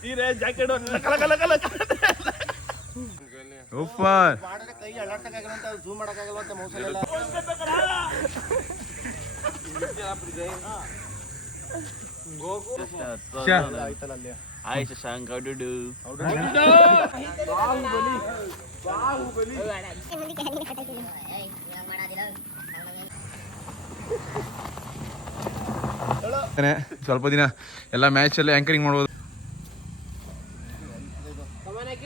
ಸೀರೆ ಜಾಕೆಟ್ ಕಲ ಕಲ ಕಲ ಸೂಪರ್. ಕೈ ಅಳ್ಳಾಟಕ್ಕಾಗಲ್ಲ ಜೂಮ್ ಮಾಡಕ್ಕಾಗಲ್ಲ ಅಂತ ಮೌಸಲೆಲ್ಲ ಹಾಯ್ ಶಶಾಂಕ್ ಔಡುಡು ಸ್ವಲ್ಪ ದಿನ ಎಲ್ಲ ಮ್ಯಾಚ್ ಅಲ್ಲಿ ಆಂಕರಿಂಗ್ ಮಾಡ್ಬೋದು.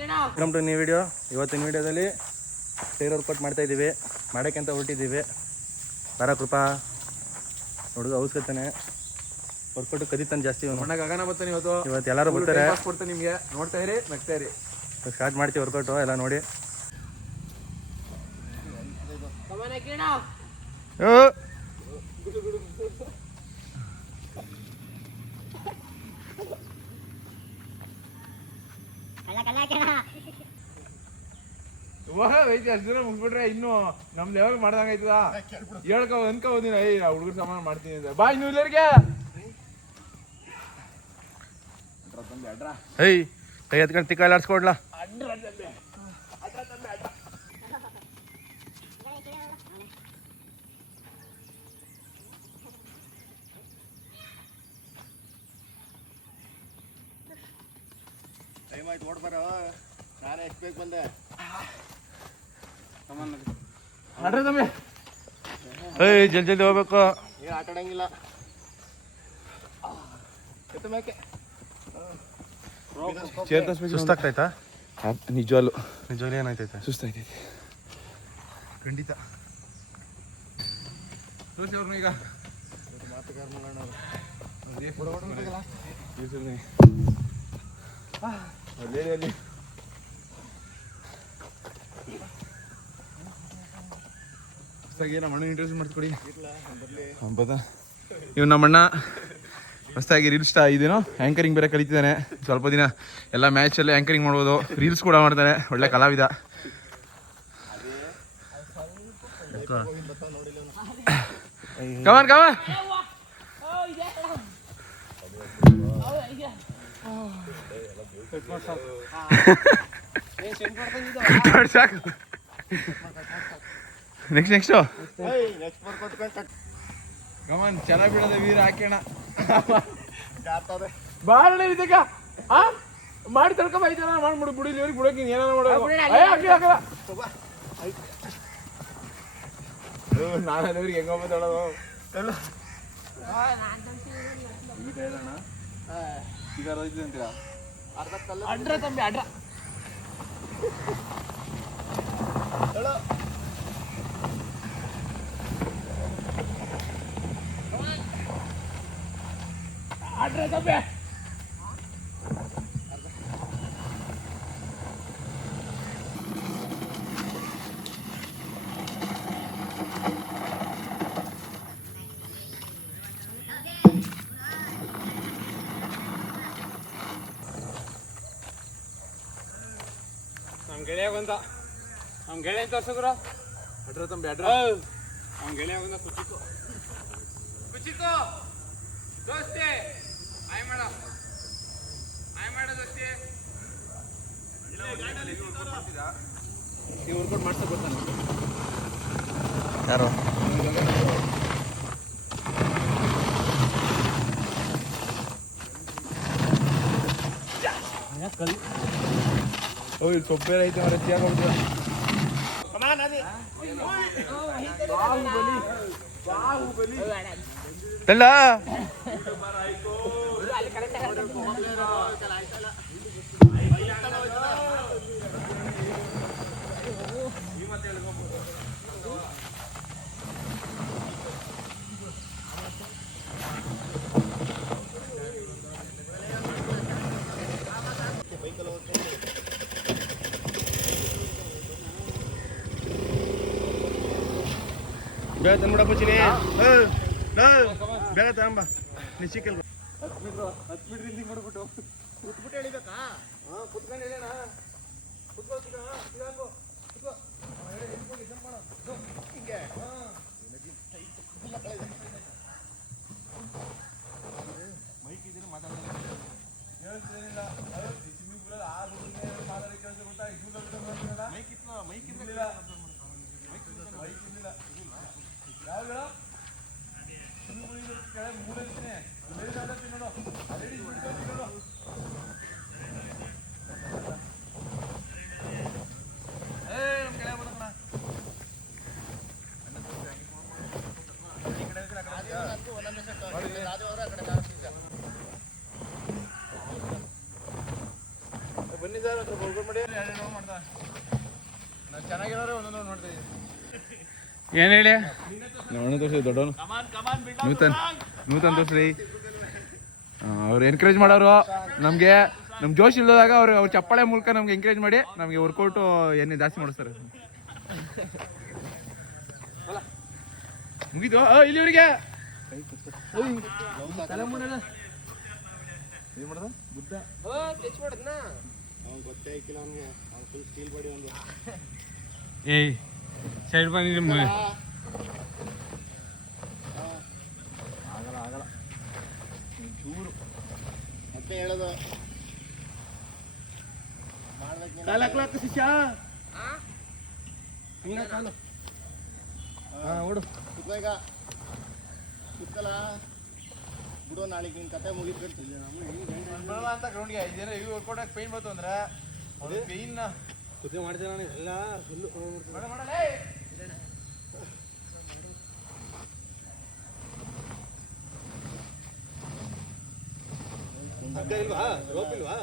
Welcome to new video. ಇವತ್ತಿನ ವಿಡಿಯೋದಲ್ಲಿ ಟೈರ್ ವರ್ಕೌಟ್ ಮಾಡ್ತಾ ಇದ್ದೀವಿ, ಮಾಡೋಕ್ಕೆ ಅಂತ ಹೊರಟಿದ್ದೀವಿ. ಬರ ಕೃಪಾ ಹುಡುಗ ಔಸ್ಕೊತಾನೆ, ವರ್ಕೌಟ್ ಕದಿತಾನೆ ಜಾಸ್ತಿ. ಗಗನ ಬರ್ತಾನೆ ಇವತ್ತು ಎಲ್ಲರೂ ಬರ್ತಾರೆ, ಕೊಡ್ತಾನೆ ನಿಮಗೆ. ನೋಡ್ತಾ ಇರಿ, ನಗ್ತಾ ಇರಿ. ಸ್ಟಾರ್ಟ್ ಮಾಡ್ತೀವಿ ವರ್ಕೌಟು ಎಲ್ಲ ನೋಡಿ. ಅಷ್ಟು ದೂರ ಮುಗಿಸ್ಬಿಟ್ರೆ ಇನ್ನು ನಮ್ದು ಯಾವಾಗ ಮಾಡ್ದಂಗ ಆಯ್ತದ. ಅನ್ಕೋದಿನ ಹುಡುಗರು ಸಮಾನ ಮಾಡ್ತೀನಿ ಅಂತ. ಬಾ ಇನ್ನು ಇಲ್ಲರಿಗೆ ಏಯ್ ಕೈ ಎತ್ಕೊಂಡು ತಿಕ್ಕ ಆಡ್ಸ್ಕೊಡ್ಲಾ. ಟೈಮ್ ಆಯ್ತು, ಓಡ್ಬಾರ. ನಾನೇ ಎಷ್ಟು ಬೇಕು ಬಂದೆ. ಏಯ್ ಜಲ್ದಿ ಜಲ್ದಿ ಹೋಗ್ಬೇಕು. ಏನು ಆಟ ಆಡಂಗಿಲ್ಲ. ಸುಸ್ತಾಗ್ತೈತಾ? ನಿಜವಲ್ಲೂ ನಿಜವಾಗ್ಲೂ ಏನಾಯ್ತೈತೆ? ಸುಸ್ತಾಯ್ತೈತೆ ಖಂಡಿತ. ತೋರಿಸಿ ಅವ್ರನ್ನ ಈಗ ಮಾತುಗಾರ ಮಾಡೋಣ. ಅಲ್ಲಿ ನಮ್ಮ ಅಣ್ಣ ಇಂಟ್ರೆಸ್ಟ್ ಮಾಡ್ಕೊಡಿ. ಇವ್ ನಮ್ಮಣ್ಣ ಹೊಸದಾಗಿ ರೀಲ್ಸ್ ಇದೇನೋ ಆ್ಯಂಕರಿಂಗ್ ಬೇರೆ ಕಲಿತಿದ್ದಾನೆ. ಸ್ವಲ್ಪ ದಿನ ಎಲ್ಲ ಮ್ಯಾಚಲ್ಲಿ ಆ್ಯಂಕರಿಂಗ್ ಮಾಡ್ಬೋದು, ರೀಲ್ಸ್ ಕೂಡ ಮಾಡ್ತಾನೆ. ಒಳ್ಳೆ ಕಲಾವಿದ. ಕಮಾನ್ ಕಮಾನ್ ಸಾಕು. ನೆಕ್ಸ್ಟ್ ಕಮಾನ್. ಚೆನ್ನ ಬಿಡೋದ ವೀರ ಹಾಕೋಣ. ಬಾರಣ ಇದಕ್ಕ ಮಾಡಿ ತಡ್ಕೊಬಾಯ್ತಾನ ಮಾಡ್ಬಿಡು. ಬಿಡು ಇಲ್ಲಿವರೆಗೆ ಬಿಡೋಕೆ ಏನಾರ ಮಾಡೋದು. ನಾನು ಅಲ್ಲಿವರೆಗೆ ಹೆಂಗ ಮಾತಾಡೋದು ಈಗ ಹೇಳೋಣ. ಈಗ ರೈತ ಅಂತೀರಾ? ಅಡ್ರ ತಂಬಿ ಅಡ್ರ ಅಡ್ರ ತಂಬಿ. ನಮ್ಮ ಗೆಳೆಯ ಬಂದ. ನಮ್ಮ ಗೆಳೆಯ ತೋರ್ಸಿದ್ರು ಅಡ್ರ ತಂಬಿ ಅಡ್ರ. ನಮ್ಮ ಗೆಳೆಯ ಬಂದ. ಕುಚಿಕೋ ಕುಚಿಕೋ ದೋಸ್ತಿ ಆಯ್ ಮಾಡ ಆಯ್ ಮಾಡ ದೋಸ್ತಿ. ನೀವು ವರ್ಕೌಟ್ ಮಾಡ್ಸಕ್ ಬರ್ತಾನೆ ಯಾರು? ಓಯ್ ಸೊಪ್ಪೇರ ಐತೆ ಮರ ತಿಯಾಗೋಗ್ಬಿಟ್ಟು. ತಳ್ಳ ಬೇಗ ತಂದ್ಬಿಡಪ್ಪ ಚಿನಿ. ಬೇಗ ತಗೊಂಬ. ನಿಶ್ಚಿಕಲ್ 10 ಮೀಟರ್ ಇಲ್ಲಿ ಮಾಡ್ಬಿಟ್ಟು ಕುತ್ಬಿಟ್ಟು ಹೇಳಿಬೇಕಾ? ಕುತ್ಕೊಂಡು ಹೇಳೋಣ. ಹಿಂಗೆ ಮೈಕ್ ಇದ್ರೆ ಮಾತಾಡೋದು. ಬನ್ನಿ ಸರ್ ಮಾಡಿ ಚೆನ್ನಾಗಿರೋರೆ ಒಂದೊಂದು ನೋಡ್ತಾ ಏನು ಹೇಳಿ ನಾನು ತೋರಿಸಿ ದೊಡ್ಡವನು ನೂತನ್ ತೋರಿಸ್ರಿ. ಅವ್ರು ಎನ್ಕರೇಜ್ ಮಾಡೋರು ನಮಗೆ ನಮ್ಮ ಜೋಶ್ ಇಲ್ಲದಾಗ ಅವ್ರು ಚಪ್ಪಾಳೆ ಮೂಲಕ ನಮ್ಗೆ ಎಂಕರೇಜ್ ಮಾಡಿ ನಮಗೆ ವರ್ಕೌಟು ಎಣ್ಣೆ ಜಾಸ್ತಿ ಮಾಡಿಸ್ತಾರೆ. ಮುಗಿದು ಇಲ್ಲಿವರೆಗೆ ಏಯ್ ಸೈಡ್ ಬನ್ನಿ ಚೂರು ಮತ್ತೆ ಹೇಳೋದು ಕಾಲ ಶಿಷ್ಯ ಕಾಲು ಓಡು ಈಗ ಕುತ್ಕಲ್ಲ ಬಿಡು ನಾಳೆಗೆ ನಿನ್ನ ಕತೆ ಮುಗಿದ್ಬಿಡ್ತಿಲ್ಲ ಅಂತ ಗ್ರೌಂಡ್ಗೆ 5 ಜನ ಇವು ವರ್ಕೌಟ್ ಪೇನ್ ಬಂತು ಅಂದ್ರೆ ಅದು ಪೇನ್ ಕುತ್ಕೆ ಮಾಡಿದೆ ನಾನು ಎಲ್ಲ ಫುಲ್ಲು ಮಾಡಲೇ ಇಲ್ವಾ ರೋಪ್ ಇಲ್ವಾ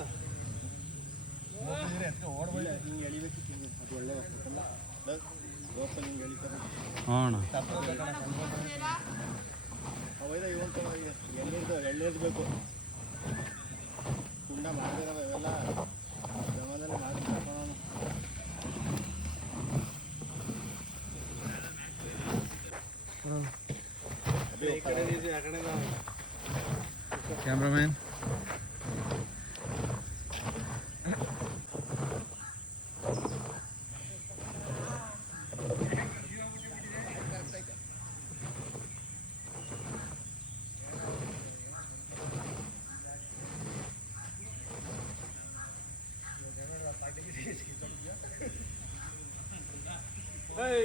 ಓಡ್ಬೇಡ ಹಿಂಗೆ ಎಳಿಬೇಕಿತ್ತು ಅದು ಒಳ್ಳೆ ವಸ್ತಲ್ಲ ರೋಪಲ್ಲಿ ಹಿಂಗೆ ಎಳಿತಾರೆ ಅವೈದ ಇವಂತ ಎಳ್ಳಿರ್ಬೇಕು ಕುಂಡ ಮಾಡಿದಿರವ ಇವೆಲ್ಲ ಜಮದಲ್ಲಿ ಮಾಡಿ ಕ್ಯಾಮ್ರಾಮನ್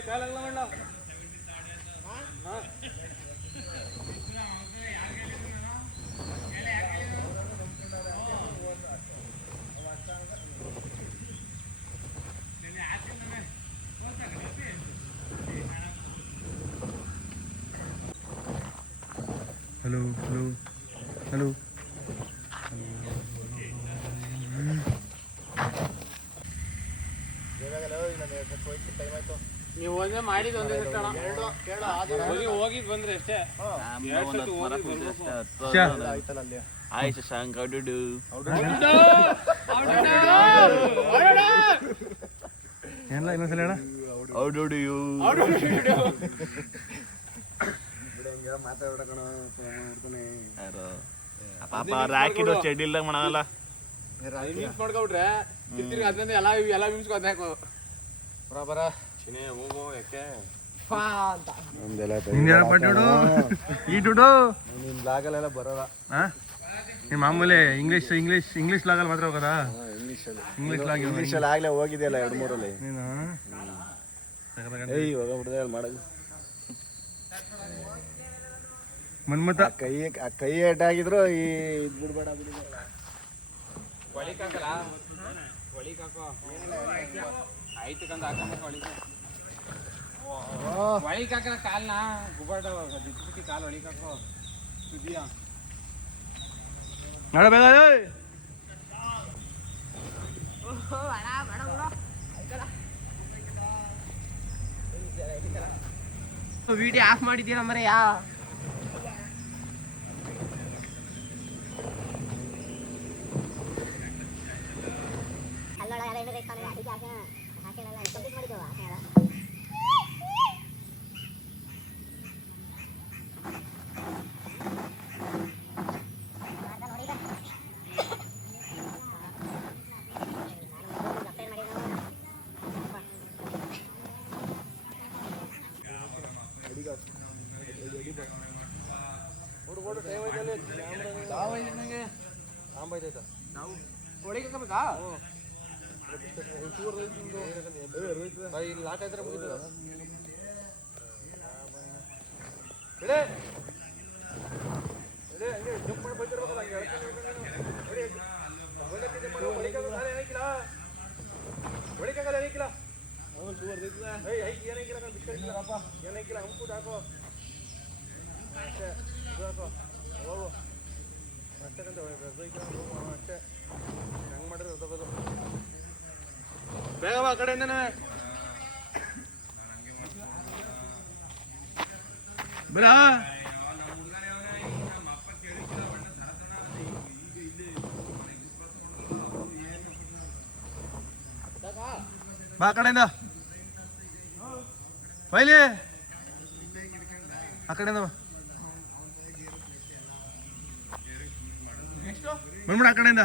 ಕಾಲೆಲ್ಲ ಮಾಡ ಹಲೋ ಹಲೋ ಹಲೋ ಟೈಮ್ ಆಯ್ತು ನೀವು ಒಂದೇ ಮಾಡಿದ ಒಂದೇ ಹೋಗಿದ್ ಬಂದ್ರೆ ಅಷ್ಟೇ ಆಯ್ತಲ್ಲ ಅಲ್ಲಿ ಆಯ್ ಶಶಾಂಕ್ ಔಡುಡು ಏನಿಲ್ಲ ಇನ್ನೊಂದ್ಸಲ ಹೇಳ ಔಡುಡು ಯು ಪಾಪ ಅವ್ರು ಹಾಕಿರೋ ಚೆಡ್ ಇಲ್ದಂಗ ಮಾಡಲ್ಲ ಮೀನ್ಸ್ ಮಾಡ್ಕೊಬಿಟ್ರೆ ತಿರ್ಗಿ ಅದನ್ನ ಎಲ್ಲ ಮೀನ್ಸ್ಕೊ ಅದ್ಯಾಕೋ ಬರ ಚಿನೇ ಹೋಗೋ ಯಾಕೆ ನಿನ್ ಬ್ಲಾಗಲ್ಲೆಲ್ಲ ಬರೋಲ್ಲ ನಿಮ್ಮ ಮಾಮೂಲಿ ಇಂಗ್ಲೀಷ್ ಲಾಗಲ್ಲಿ ಮಾತ್ರ ಹೋಗೋದಾ ಇಂಗ್ಲೀಷಲ್ಲಿ ಆಗ್ಲೇ ಹೋಗಿದೆಯಲ್ಲ 2-3 ನೀನು ಇವಾಗ ಬಿಡದೆ ಮಾಡೋದು ಮನ್ಮತ ಕೈ ಏಟಾಗಿದ್ರು ಈ ಬಿಡ್ಬೇಡ ಆಯ್ತು ಕಂದ ಒಳಿಕ್ ಹಾಕಲ್ಲ ಕಾಲ್ನ ಗುಬಾಟ ದಿಟ್ಟಿ ಕಾಲು ಒಳಿಕ್ ಹಾಕೋ ಸುದ್ದಿಯಾ ನಡ ಬೇಗ ವಿಡಿಯೋ ಆಫ್ ಮಾಡಿದ್ದೀರಾ ಮರೆ ಯಾ ಇಲ್ಲಿ ಲಾಟ್ ಆಯ್ತಾರೆ ಮುಗಿದು ಹಂಗೆ ಜಂಪ್ ಮಾಡಿ ಬಂದಿರ್ಬೇಕಲ್ಲ ಹೊಡಿಕಾಗಲ್ಲ ಏನಿಕ್ಕಿಲ್ಲ ಏನಾಗಿಲ್ಲ ಬಿಸ್ಕಿಲ್ಲ ಏನಾಗಿಲ್ಲ ಹಂಪುಟ್ ಹಾಕೋ ಅಷ್ಟೇ ಇದು ಹಾಕೋ ಹೋಗು ಅಷ್ಟಕ್ಕಂತ ಅಷ್ಟೇ ಹೆಂಗೆ ಮಾಡಿದ್ರೆ ತಗೋದು ಬೇಗ ಬಾ ಕಡೆಯಿಂದನೇ ಬರ ಬಾ ಕಡೆಯಿಂದ ಬೈಲಿ ಆ ಕಡೆಯಿಂದ ಬಂದ್ಬಿಡ ಆ ಕಡೆಯಿಂದ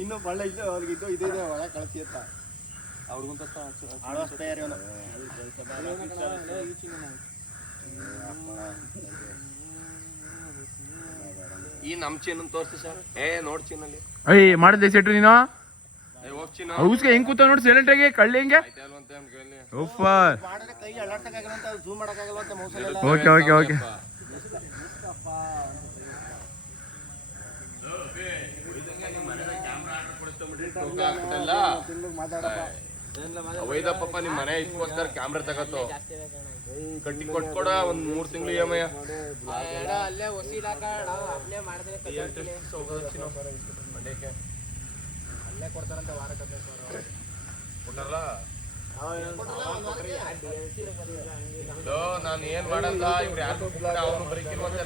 ಇನ್ನು ಬಳ್ಳ ಇದ್ದು ಅವ್ರಿಗಿದ್ದು ಇದೇ ಒಳ ಕಳಿಸಿ ಅಂತ ಅವ್ರಿಗಂತ ಆಡೋಷ್ಟು ತಯಾರಿ ಅವನು ಈ ನಮ್ ಚೀನ್ ತೋರಿಸಿ ಸರ್ ನೋಡ್ ಚೀನಲ್ಲಿ ಅಯ್ಯ ಮಾಡಿದ್ದೆ ಸೆಟ್ರು ನೀನು ಹೋಗ್ ಚೀನ ಹೌಸ್ಗೆ ಹೆಂಗ್ ಕೂತ ನೋಡಿ ಸೈಲೆಂಟ್ ಆಗಿ ಕಳ್ಳಿ ಹೆಂಗೆ ಮಾಡಿದ್ರೆ ಕೈ ಅಳ್ಳಾಡ್ತಕ್ಕಾಗಲ್ಲ ಅಂತ ಝೂಮ್ ಮಾಡಕ್ಕಾಗಲ್ಲ ಅಂತ ಮೌಸಲೆಲ್ಲ ಓಕೆ ಓಕೆ ಓಕೆ ವೈದಪ್ಪ ನಿಮ್ ಮನೆ ಇಟ್ಕೋಸ್ಕರ ಕ್ಯಾಮ್ರಾ ತಗತ್ತೋ ಕಟ್ಟಿ ಕೊಟ್ಕೊಡ ಒಂದ್ 3 ತಿಂಗಳು EMI ಅಲ್ಲೇ ವಸೀಲ್ ಅಲ್ಲೇ ಮಾಡಿದ್ರೆ ಅಲ್ಲೇ ಕೊಡ್ತಾರಂತ ವಾರಕ್ಕೆ ಕೊಟ್ಟಾರಲ್ಲ ನಾನು ಏನ್ ಮಾಡಲ್ಲ ಇವ್ರು ಯಾರು ಅವನು ಬರೀಕಿಲ್ವಂತ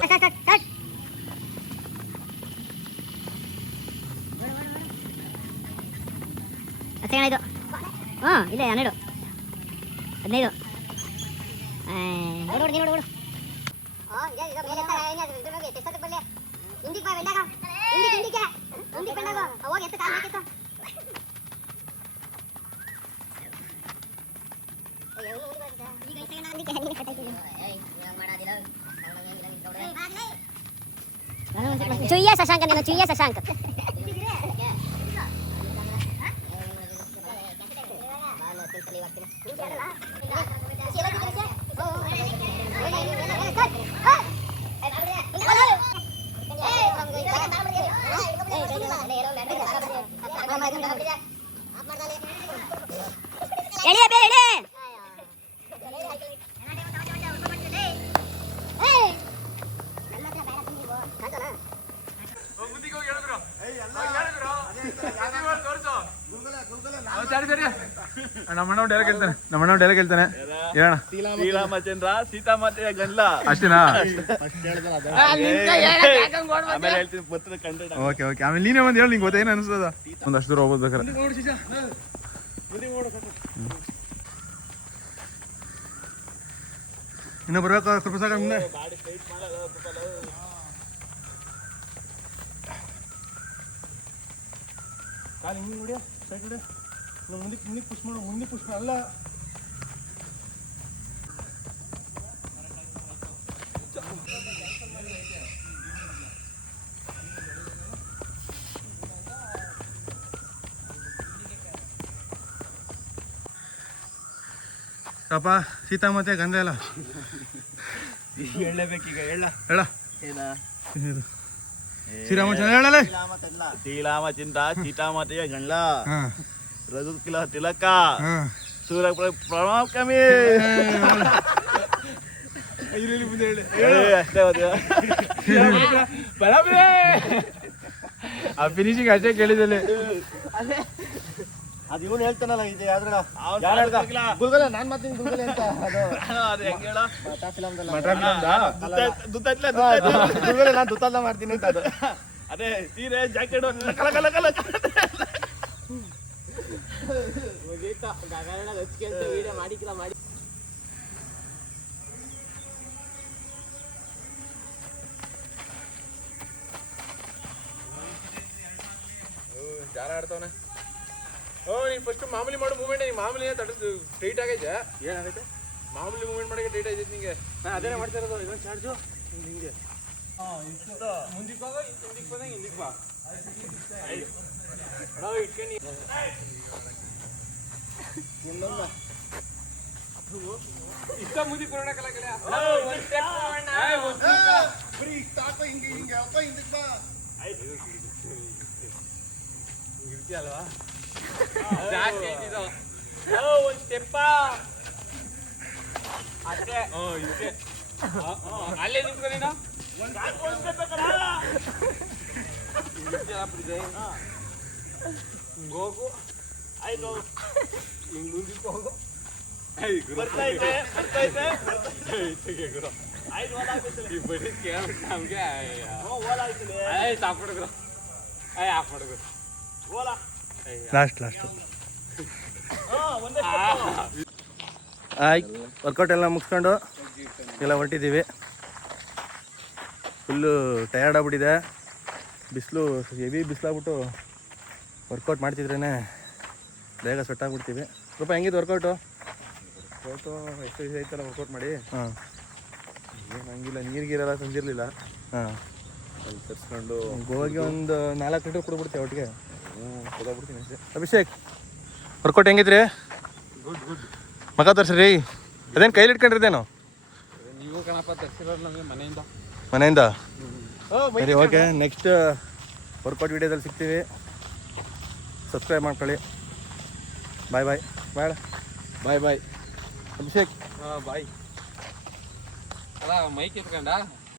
ಇದು ಹಾಂ ಇಲ್ಲ 12 15 ನೋಡು ನೋಡು ನೋಡು ಚುಯ್ಯ ಶಶಾಂಕ ನೀನು ಚುಯ್ಯ ಶಶಾಂಕ ಎಳಿಯ ಬೇ ಎಳಿಯ ನಮ್ಮಣ್ಣ ಡೈಲಾಗ್ ಹೇಳ್ತಾನೆ ಹೇಳೋಣ. ಶ್ರೀರಾಮಚಂದ್ರ ಸೀತಾಮಾತೆಯ ಗಂಡ್ಲ ಅಷ್ಟೇನಾ? ಆಮೇಲೆ ಹೇಳ್ತೀನಿ ಪತ್ರ ಕಂಡ ಓಕೆ ಓಕೆ. ಆಮೇಲೆ ನೀನೇ ಒಂದು ಹೇಳಿ, ನಿಂಗೆ ಗೊತ್ತೇನು ಅನಿಸ್ತದ? ಒಂದು ಅಷ್ಟು ದೂರ ಹೋಗ್ಬೋದು ಬೇಕಾರೆ. ಇನ್ನು ಬರ್ಬೇಕು ಕೃಪಸಾಗ ಮುಂದೆ. ಕಾಲು ಹಿಂಗೆ ನೋಡಿಯ ಸೈಡ್ ಮುಂದಕ್ಕೆ ಮುಂದಕ್ಕೆ ಪುಷ್ ಮಾಡು, ಮುಂದೆ ಪುಷ್ ಅಲ್ಲ. ಪಾಪ ಸೀತಾಮಾತೆ ಗಂಧ ಇಲ್ಲ ಹೇಳಬೇಕೀಗ ಹೇಳ ಹೇಳ ಏನ ಶ್ರೀರಾಮಚಂದ್ರ ಹೇಳಲ್ಲ. ಶ್ರೀರಾಮಚಂದ್ರ ಸೀತಾಮಾತೆಯ ಗಂಡ್ಲ ಹಾ ರಘುಕುಲ ತಿಲಕ ಹಾ ಸೂರ್ಯ ಪ್ರಣವ ಕಮ್ಮಿ ಅಷ್ಟೇ ಆ ಫಿನಿಶಿಂಗ್ ಅಷ್ಟೇ ಕೇಳಿದಲ್ಲಿ. ಅದು ಇವನು ಹೇಳ್ತಾನಲ್ಲ ಇದು ಯಾವ್ದ್ರ ಗುಲ್ಗಲ ನಾನ್ ಮಾತೀನಿ ಗುಲ್ಗಲೆ ಅಂತ ಅದು ಹೆಂಗೆ ಹೇಳ ಗುಲ್ಗಲೆ ನಾನು ದುತ್ತಲ್ದ ಮಾಡ್ತೀನಿ ಅಂತ ಅದು. ಅದೇ ಸೀರೆ ಜಾಕೆಟ್ ಕಲ ಕಲ ಕಲ ವಿಡಿಯೋ ಮಾಡಿಕ್ಕಿಲ್ಲ ಮಾಡಿ ಜಾರ ಆಡ್ತಾವನೆ. ನೀನು ಫಸ್ಟ್ ಮಾಮೂಲಿ ಮಾಡು ಮೂವ್ಮೆಂಟ್. ನೀನು ಮಾಮೂಲಿ ತಟಸ್ ಟೈಟ್ ಆಗೈತೆ. ಏನಾಗೈತೆ? ಮಾಮೂಲಿ ಮೂವ್ಮೆಂಟ್ ಮಾಡೋಕೆ ಟೈಟ್ ಆಗೈತೆ ನಿಂಗೆ. ನಾನು ಅದೇನೇ ಮಾಡ್ತಾ ಇರೋದು. ಇದೊಂದು ಚಾರ್ಜು ಹಿಂಗೆ ಮುಂದಕ್ಕೆ ಹೋಗೋ, ಹಿಂದಕ್ಕೆ ಬಂದಂಗೆ ಹಿಂದಕ್ಕೆ ಬಾ. ಇಟ್ಕೊಂಡು ಇಷ್ಟ ಮುಂದಕ್ಕೆ ಬರೋಣ ಕಲ ಕಲ ಇರ್ತೀಯಲ್ವಾ? ಜಾಸ್ತಿ ಐತಿದು. ಒಂದು ಸ್ಟೆಪ್ಪ ಅಷ್ಟೇ. ಇದಕ್ಕೆ ಅಲ್ಲೇ ನಿಂತ್ಕೊ ನೀನು. ಹಿಂಗೆ ಹೋಗು. ಆಯ್ತು ಹಿಂಗೆ ಮುಂದಕ್ಕೆ ಹೋಗು. ಬರ್ತೈತೆ ಈ ಬರೀ ಕೇಳ್ಬಿಟ್ಟು ನಮಗೆ ಹಾಕ್ಬಿಡುಗ್ರು. ಹಾಕ್ಬಿಡುಗ್ರು ಲಾಸ್ಟ್ ಆಯ್ತು. ವರ್ಕೌಟ್ ಎಲ್ಲ ಮುಗಿಸ್ಕೊಂಡು ಎಲ್ಲ ಹೊರಟಿದ್ದೀವಿ. ಫುಲ್ಲು ಟಯರ್ಡ್ ಆಗ್ಬಿಟ್ಟಿದೆ. ಬಿಸಿಲು ಹೆವಿ ಬಿಸಿಲಾಗ್ಬಿಟ್ಟು ವರ್ಕೌಟ್ ಮಾಡ್ತಿದ್ರೇ ಬೇಗ ಸ್ವೆಟ್ ಆಗ್ಬಿಡ್ತೀವಿ. ಸ್ವಲ್ಪ ಹೆಂಗಿದ್ದು ವರ್ಕೌಟು? ಎಕ್ಸಸೈಸ್ ಐತಲ್ಲ ವರ್ಕೌಟ್ ಮಾಡಿ. ಹಾಂ ಏನು ಹಂಗಿಲ್ಲ, ನೀರಿಗಿರಲ್ಲ ತಂದಿರಲಿಲ್ಲ. ಹಾಂ ಅಲ್ಲಿ ತರಿಸ್ಕೊಂಡು ಗೋವಾಗಿ ಒಂದು 4 ಲೀಟ್ರ್ ಕುಡ್ಬಿಡ್ತೇವೆ ಒಟ್ಟಿಗೆ. ಕೊದಾಗ್ಬಿಡ್ತೀನಿ ಅಷ್ಟೇ. ಅಭಿಷೇಕ್ ವರ್ಕೌಟ್ ಹೆಂಗಿದ್ರಿ? ಗುಡ್. ಮಗ ತೋರಿಸ್ರಿ. ಅದೇನು ಕೈಲಿ ಇಟ್ಕೊಂಡಿರ್ತೇನು? ನೀವು ಕಣಪ್ಪ ತರಿಸಿರೋದು ನಮಗೆ ಮನೆಯಿಂದ. ಸರಿ ಓಕೆ, ನೆಕ್ಸ್ಟ್ ವರ್ಕೌಟ್ ವೀಡಿಯೋದಲ್ಲಿ ಸಿಗ್ತೀವಿ. ಸಬ್ಸ್ಕ್ರೈಬ್ ಮಾಡ್ಕೊಳ್ಳಿ. ಬಾಯ್ ಬಾಯ್ ಅಭಿಷೇಕ್ ಬಾಯ್. ಅಲ್ಲ ಮೈಕ್ ಎತ್ಕೊಂಡ